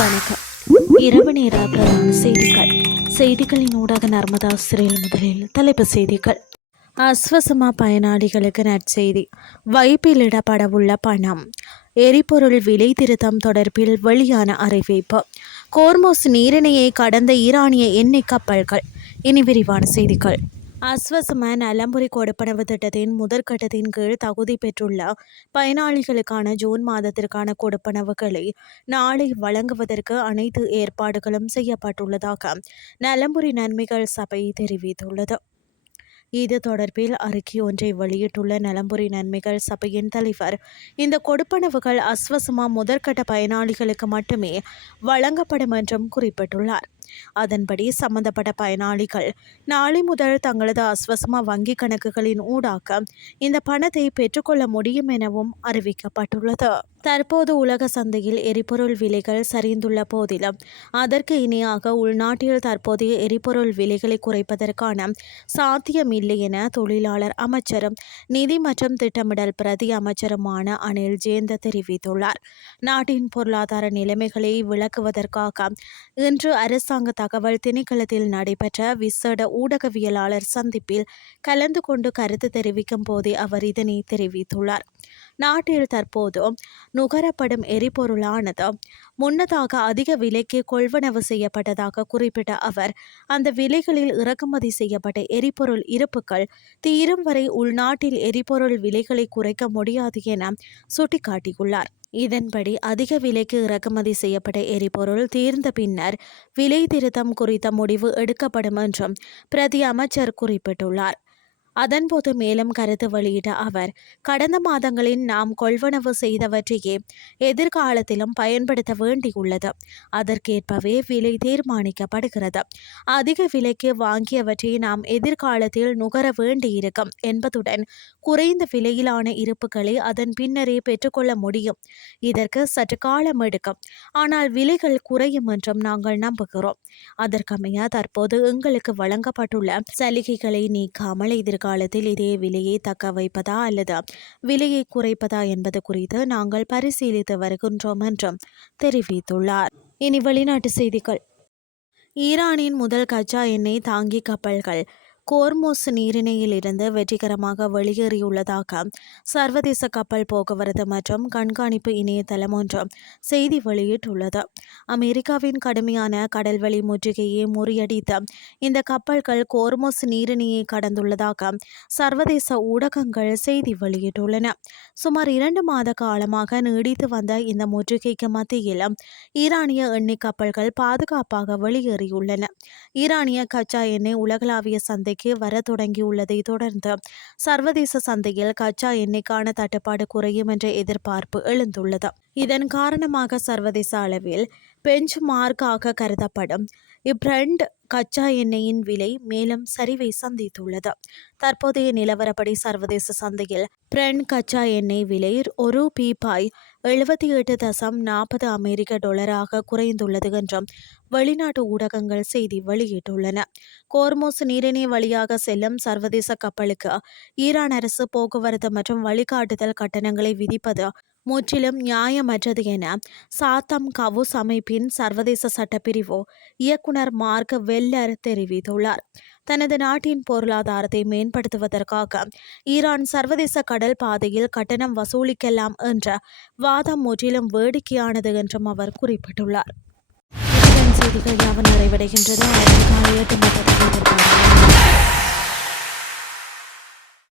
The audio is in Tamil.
வணக்கம். இரவு நேர பிரதான செய்திகளின் ஊடாக நர்மதா சிறையில் முதலில் தலைப்புச் செய்திகள். அஸ்வசமா பயனாளிகளுக்கு நற்செய்தி. வைப்பிலிடப்படவுள்ள பணம். எரிபொருள் விலை திருத்தம் தொடர்பில் வெளியான அறிவிப்பு. கோர்மோஸ் நீரிணையை கடந்த ஈரானிய எண்ணெய் கப்பல்கள். இனி விரிவான செய்திகள். அஸ்வசம நலம்புரி கொடுப்பனவு திட்டத்தின் முதற்கட்டத்தின் கீழ் தகுதி பெற்றுள்ள பயனாளிகளுக்கான ஜூன் மாதத்திற்கான கொடுப்பனவுகளை நாளை வழங்குவதற்கு அனைத்து ஏற்பாடுகளும் செய்யப்பட்டுள்ளதாக நலம்புரி நன்மைகள் சபை தெரிவித்துள்ளது. இது தொடர்பில் அறிக்கை ஒன்றை வெளியிட்டுள்ள நலம்புரி நன்மைகள் சபையின் தலைவர், இந்த கொடுப்பனவுகள் அஸ்வசமா முதற்கட்ட பயனாளிகளுக்கு மட்டுமே வழங்கப்படும் என்றும் குறிப்பிட்டுள்ளார். அதன்படி சம்பந்தப்பட்ட பயனாளிகள் நாளை முதல் தங்களது அஸ்வசமா வங்கிக் கணக்குகளின் ஊடாக இந்த பணத்தை பெற்றுக்கொள்ள முடியும் எனவும் அறிவிக்கப்பட்டுள்ளது. தற்போது உலக சந்தையில் எரிபொருள் விலைகள் சரிந்துள்ள போதிலும் அதற்கு இணையாக உள்நாட்டில் தற்போதைய எரிபொருள் விலைகளை குறைப்பதற்கான சாத்தியமில்லை என தொழிலாளர் அமைச்சரும் நிதி மற்றும் திட்டமிடல் பிரதி அமைச்சருமான அனில் ஜேந்த தெரிவித்துள்ளார். நாட்டின் பொருளாதார நிலைமைகளை விளக்குவதற்காக இன்று அரசாங்க தகவல் திணைக்களத்தில் நடைபெற்ற விசேட ஊடகவியலாளர் சந்திப்பில் கலந்து கொண்டு கருத்து தெரிவிக்கும் போதே அவர் இதனை தெரிவித்துள்ளார். நாட்டில் தற்போது நுகரப்படும் எரிபொருளானது முன்னதாக அதிக விலைக்கு கொள்வனவு செய்யப்பட்டதாக குறிப்பிட்ட அவர், அந்த விலைகளில் இறக்குமதி செய்யப்பட்ட எரிபொருள் இருப்புகள் தீரும் வரை உள்நாட்டில் எரிபொருள் விலைகளை குறைக்க முடியாது என சுட்டிக்காட்டியுள்ளார். இதன்படி அதிக விலைக்கு இறக்குமதி செய்யப்பட்ட எரிபொருள் தீர்ந்த பின்னர் விலை திருத்தம் குறித்த முடிவு எடுக்கப்படும் என்றும் பிரதி அமைச்சர் குறிப்பிட்டுள்ளார். அதன்போது மேலும் கருத்து வெளியிட்ட அவர், கடந்த மாதங்களில் நாம் கொள்வனவு செய்தவற்றையே எதிர்காலத்திலும் பயன்படுத்த வேண்டியுள்ளது. அதற்கேற்பவே விலை தீர்மானிக்கப்படுகிறது. அதிக விலைக்கு வாங்கியவற்றை நாம் எதிர்காலத்தில் நுகர வேண்டியிருக்கும் என்பதுடன் குறைந்த விலையிலான இருப்புகளை அதன் பின்னரே பெற்றுக்கொள்ள முடியும். இதற்கு சற்று காலம் எடுக்கும், ஆனால் விலைகள் குறையும் என்றும் நாங்கள் நம்புகிறோம். அதற்கமைய தற்போது எங்களுக்கு வழங்கப்பட்டுள்ள சலுகைகளை நீக்காமல் எதிர்காலத்தில் இதே விலையை தக்க வைப்பதா அல்லது விலையை குறைப்பதா என்பது குறித்து நாங்கள் பரிசீலித்து வருகின்றோம் என்றும் தெரிவித்துள்ளார். இனி வெளிநாட்டு செய்திகள். ஈரானின் முதல் கச்சா எண்ணெய் தாங்கி கப்பல்கள் கோர்மோஸ் நீரிணையில் இருந்து வெற்றிகரமாக வெளியேறியுள்ளதாக சர்வதேச கப்பல் போக்குவரத்து மற்றும் கண்காணிப்பு இணையதளம் ஒன்று செய்தி வெளியிட்டுள்ளது. அமெரிக்காவின் கடுமையான கடல்வழி முற்றுகையை முறியடித்து இந்த கப்பல்கள் கோர்மோஸ் நீரிணையை கடந்துள்ளதாக சர்வதேச ஊடகங்கள் செய்தி வெளியிட்டுள்ளன. சுமார் 2 மாத காலமாக நீடித்து வந்த இந்த முற்றுகைக்கு மத்தியிலும் ஈரானிய எண்ணெய் கப்பல்கள் பாதுகாப்பாக வெளியேறியுள்ளன. ஈரானிய கச்சா எண்ணெய் உலகளாவிய சந்தைக்கு வர தொடங்கியுள்ளதை தொடர்ந்து சர்வதேச சந்தையில் கச்சா எண்ணெய்க்கான தட்டுப்பாடு குறையும் என்ற எதிர்பார்ப்பு எழுந்துள்ளது. இதன் காரணமாக சர்வதேச அளவில் பெஞ்ச் மார்க்காக கருதப்படும் இப்ரெண்ட் கச்சா எண்ணெயின் விலை மேலும் சரிவை சந்தித்துள்ளது. தற்போதைய நிலவரப்படி சர்வதேச சந்தையில் பிரெண்ட் கச்சா எண்ணெய் விலை ஒரு பீப்பாய் 78.40 அமெரிக்க டாலராக குறைந்துள்ளது என்றும் வெளிநாட்டு ஊடகங்கள் செய்தி வெளியிட்டுள்ளன. கோர்மோஸ் நீரிணை வழியாக செல்லும் சர்வதேச கப்பலுக்கு ஈரான் அரசு போக்குவரத்து மற்றும் வழிகாட்டுதல் கட்டணங்களை விதிப்பது முற்றிலும் நியாயமற்றது என சாத்தம் கவுஸ் அமைப்பின் சர்வதேச சட்டப்பிரிவு இயக்குனர் மார்க் வெல்லர் தெரிவித்துள்ளார். தனது நாட்டின் பொருளாதாரத்தை மேம்படுத்துவதற்காக ஈரான் சர்வதேச கடல் பாதையில் கட்டணம் வசூலிக்கலாம் என்ற வாதம் முற்றிலும் வேடிக்கையானது என்றும் அவர் குறிப்பிட்டுள்ளார். செய்திகள் யாவும் நிறைவடைகின்றன.